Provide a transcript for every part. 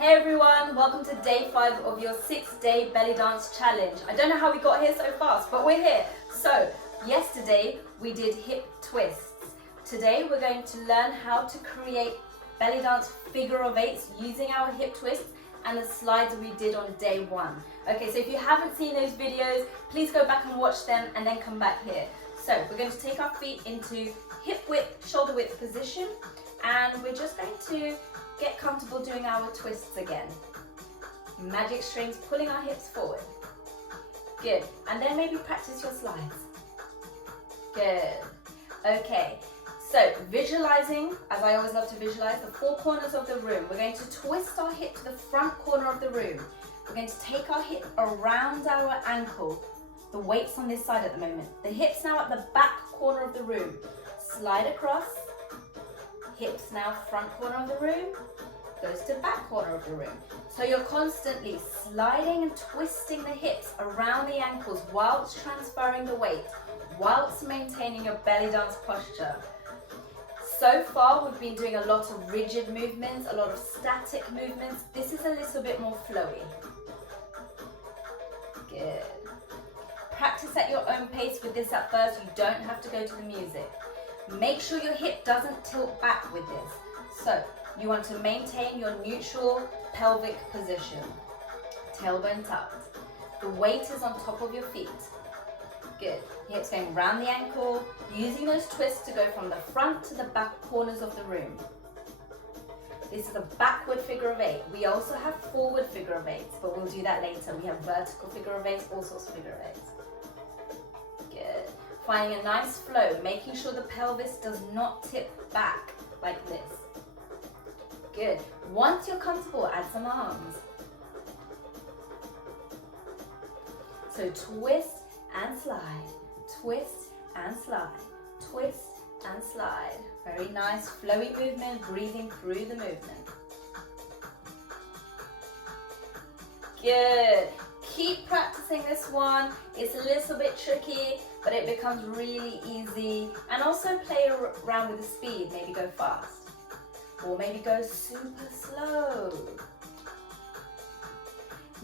Hey everyone, welcome to day 5 of your 6-day belly dance challenge. I don't know how we got here so fast, but we're here. So, yesterday we did hip twists. Today we're going to learn how to create belly dance figure of eights using our hip twists and the slides we did on day 1. Okay, so if you haven't seen those videos, please go back and watch them and then come back here. So, we're going to take our feet into hip width, shoulder width position, and we're just going to get comfortable doing our twists again. Magic strings, pulling our hips forward. Good. And then maybe practice your slides. Good. Okay. So visualizing, as I always love to visualize, the 4 corners of the room. We're going to twist our hip to the front corner of the room. We're going to take our hip around our ankle. The weight's on this side at the moment. The hip's now at the back corner of the room. Slide across. Hips now front corner of the room, goes to back corner of the room. So you're constantly sliding and twisting the hips around the ankles whilst transferring the weight, whilst maintaining your belly dance posture. So far we've been doing a lot of rigid movements, a lot of static movements. This is a little bit more flowy. Good. Practice at your own pace with this at first. You don't have to go to the music. Make sure your hip doesn't tilt back with this. So you want to maintain your neutral pelvic position. Tailbone tucked. The weight is on top of your feet. Good. Hips going around the ankle, using those twists to go from the front to the back corners of the room. This is a backward figure of 8. We also have forward figure of 8s, but we'll do that later. We have vertical figure of 8s, all sorts of figure of 8s. Good. Finding a nice flow, making sure the pelvis does not tip back like this. Good. Once you're comfortable, add some arms. So twist and slide, twist and slide, twist and slide. Very nice flowy movement, breathing through the movement. Good. Keep practicing this one. It's a little bit tricky, but it becomes really easy. And also play around with the speed. Maybe go fast. Or maybe go super slow.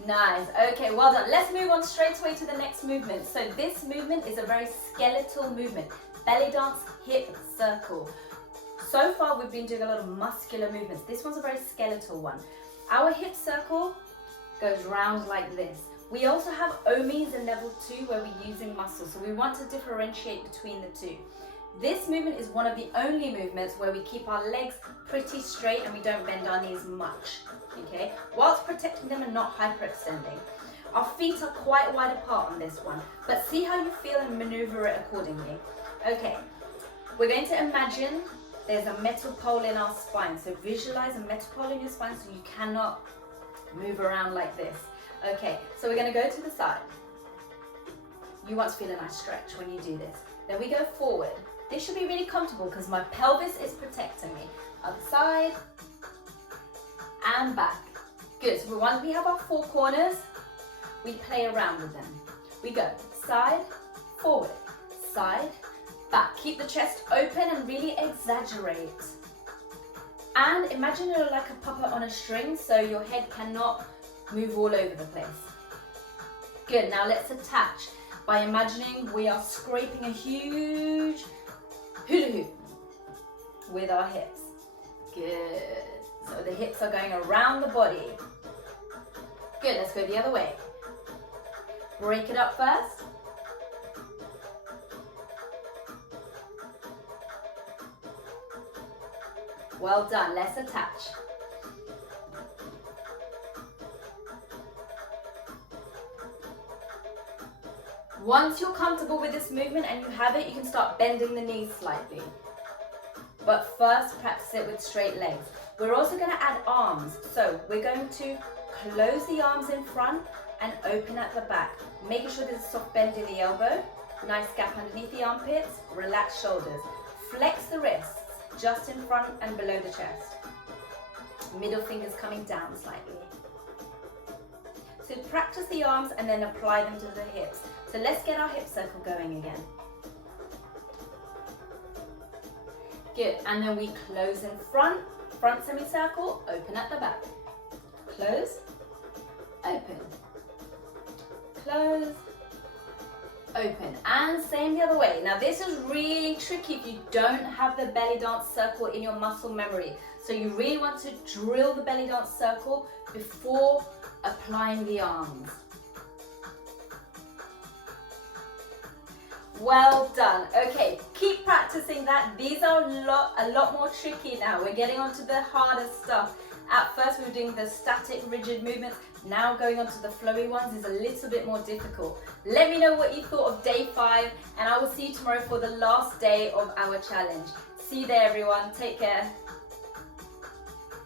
Nice. Okay, well done. Let's move on straight away to the next movement. So this movement is a very skeletal movement. Belly dance, hip circle. So far we've been doing a lot of muscular movements. This one's a very skeletal one. Our hip circle goes round like this. We also have omis in level 2 where we're using muscles, so we want to differentiate between the two. This movement is one of the only movements where we keep our legs pretty straight and we don't bend our knees much, okay? Whilst protecting them and not hyperextending. Our feet are quite wide apart on this one, but see how you feel and maneuver it accordingly. Okay, we're going to imagine there's a metal pole in our spine, so visualize a metal pole in your spine so you cannot move around like this. Okay, so we're going to go to the side. You want to feel a nice stretch when you do this. Then we go forward. This should be really comfortable because my pelvis is protecting me. Other side and back. Good, so once we have our 4 corners, we play around with them. We go side, forward, side, back. Keep the chest open and really exaggerate. And imagine you're like a puppet on a string, so your head cannot move all over the place. Good, now let's attach by imagining we are scraping a huge hula hoop with our hips. Good, so the hips are going around the body. Good, let's go the other way. Break it up first. Well done, let's attach. Once you're comfortable with this movement and you have it, you can start bending the knees slightly. But first, practice it with straight legs. We're also going to add arms. So we're going to close the arms in front and open at the back. Making sure there's a soft bend in the elbow. Nice gap underneath the armpits. Relax shoulders. Flex the wrists just in front and below the chest. Middle fingers coming down slightly. So practice the arms and then apply them to the hips. So let's get our hip circle going again. Good, and then we close in front semicircle, open at the back. And same the other way. Now this is really tricky if you don't have the belly dance circle in your muscle memory. So you really want to drill the belly dance circle before applying the arms. Well done. Okay, keep practicing that. These are a lot more tricky now. We're getting onto the harder stuff. At first we were doing the static rigid movements. Now going on to the flowy ones is a little bit more difficult. Let me know what you thought of day 5, and I will see you tomorrow for the last day of our challenge. See you there, everyone. Take care.